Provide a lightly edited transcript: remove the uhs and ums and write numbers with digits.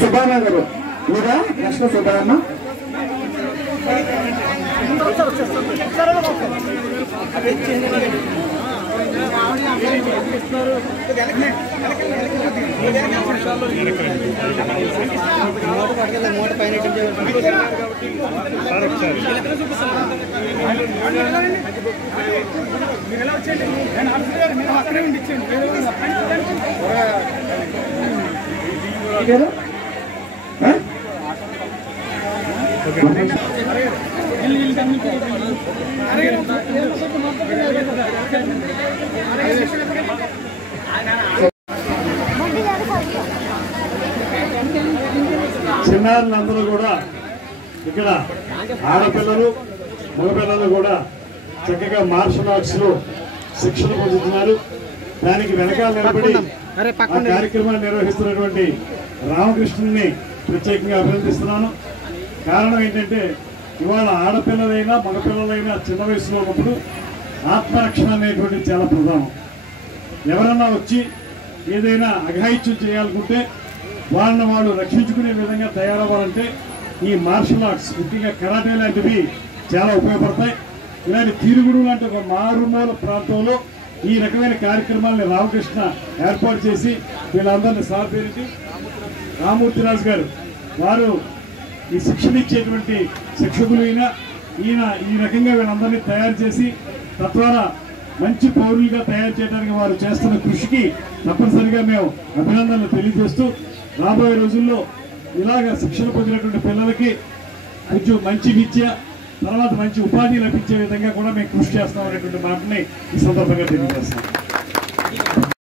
సుబ్బారావు గారు మీరా నెక్స్ట్ సుబ్బారమ్మ మూట పైన చిన్నారులందరూ కూడా ఇక్కడ ఆడపిల్లలు మగపిల్లలు కూడా చక్కగా మార్షల్ ఆర్ట్స్ లో శిక్షణ పొందుతున్నారు. దానికి వెనకాల నిలబడి ఆ కార్యక్రమాన్ని నిర్వహిస్తున్నటువంటి రామకృష్ణుని ప్రత్యేకంగా అభినందిస్తున్నాను. కారణం ఏంటంటే ఇవాళ ఆడపిల్లలైనా మగపిల్లలైనా చిన్న వయసులో ఉన్నప్పుడు ఆత్మరక్షణ అనేటువంటి చాలా ప్రధానం. ఎవరన్నా వచ్చి ఏదైనా అఘాయిత్యం చేయాలనుకుంటే వాళ్ళని వాళ్ళు రక్షించుకునే విధంగా తయారవ్వాలంటే ఈ మార్షల్ ఆర్ట్స్ ముఖ్యంగా కరాటే లాంటివి చాలా ఉపయోగపడతాయి. ఇలాంటి తీరుగుడు లాంటి ఒక మారుమూల ప్రాంతంలో ఈ రకమైన కార్యక్రమాలని రామకృష్ణ ఏర్పాటు చేసి వీళ్ళందరినీ సహకరించి రామూర్తిరాజు గారు వారు ఈ శిక్షణ ఇచ్చేటువంటి శిక్షకులు ఈయన ఈ రకంగా వీళ్ళందరినీ తయారు చేసి తద్వారా మంచి పౌరులుగా తయారు చేయడానికి వారు చేస్తున్న కృషికి తప్పనిసరిగా మేము అభినందనలు తెలియజేస్తూ రాబోయే రోజుల్లో ఇలాగ శిక్షణ పొందినటువంటి పిల్లలకి కొంచెం మంచి విద్య తర్వాత మంచి ఉపాధి లభించే విధంగా కూడా మేము కృషి చేస్తాం అనేటువంటి మాటని ఈ సందర్భంగా తెలియజేస్తాం.